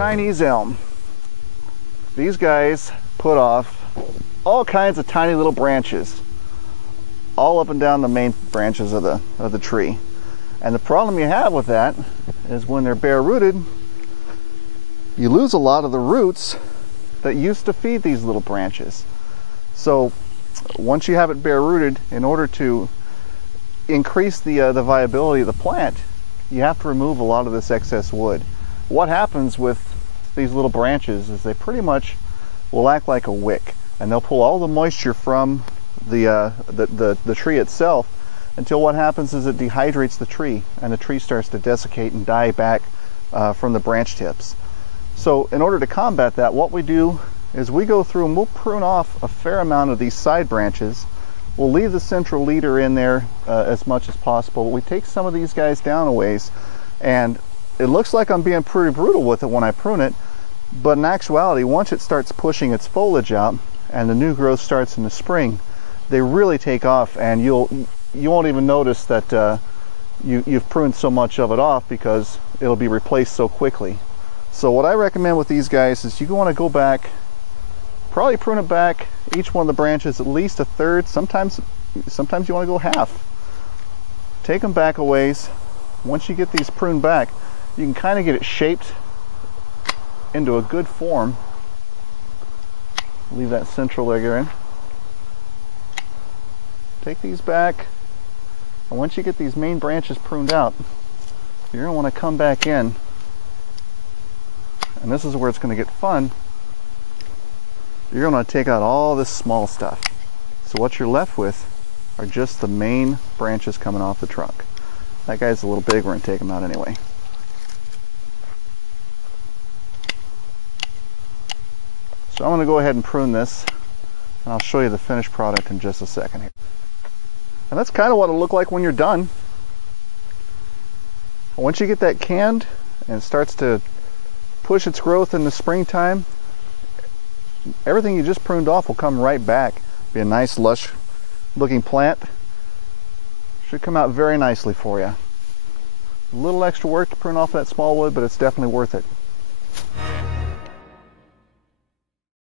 Chinese elm. These guys put off all kinds of tiny little branches all up and down the main branches of the tree. And the problem you have with that is when they're bare rooted, you lose a lot of the roots that used to feed these little branches. So once you have it bare rooted, in order to increase the viability of the plant, you have to remove a lot of this excess wood. What happens with these little branches is they pretty much will act like a wick, and they'll pull all the moisture from the tree itself until what happens is it dehydrates the tree, and the tree starts to desiccate and die back from the branch tips. So in order to combat that, what we do is we go through and we'll prune off a fair amount of these side branches. We'll leave the central leader in there as much as possible. We take some of these guys down a ways, and it looks like I'm being pretty brutal with it when I prune it, but in actuality, once it starts pushing its foliage out and the new growth starts in the spring, they really take off, and you won't even notice that you've pruned so much of it off because it'll be replaced so quickly. So what I recommend with these guys is you want to go back, probably prune it back, each one of the branches at least a third, sometimes you want to go half. Take them back a ways. Once you get these pruned back, you can kind of get it shaped into a good form. Leave that central layer in. Take these back, and once you get these main branches pruned out, you're going to want to come back in, and this is where it's going to get fun. You're going to take out all this small stuff. So what you're left with are just the main branches coming off the trunk. That guy's a little big, we're going to take him out anyway. So I'm going to go ahead and prune this, and I'll show you the finished product in just a second here. And that's kind of what it'll look like when you're done. Once you get that canned and it starts to push its growth in the springtime, everything you just pruned off will come right back. Be a nice lush looking plant. Should come out very nicely for you. A little extra work to prune off that small wood, but it's definitely worth it.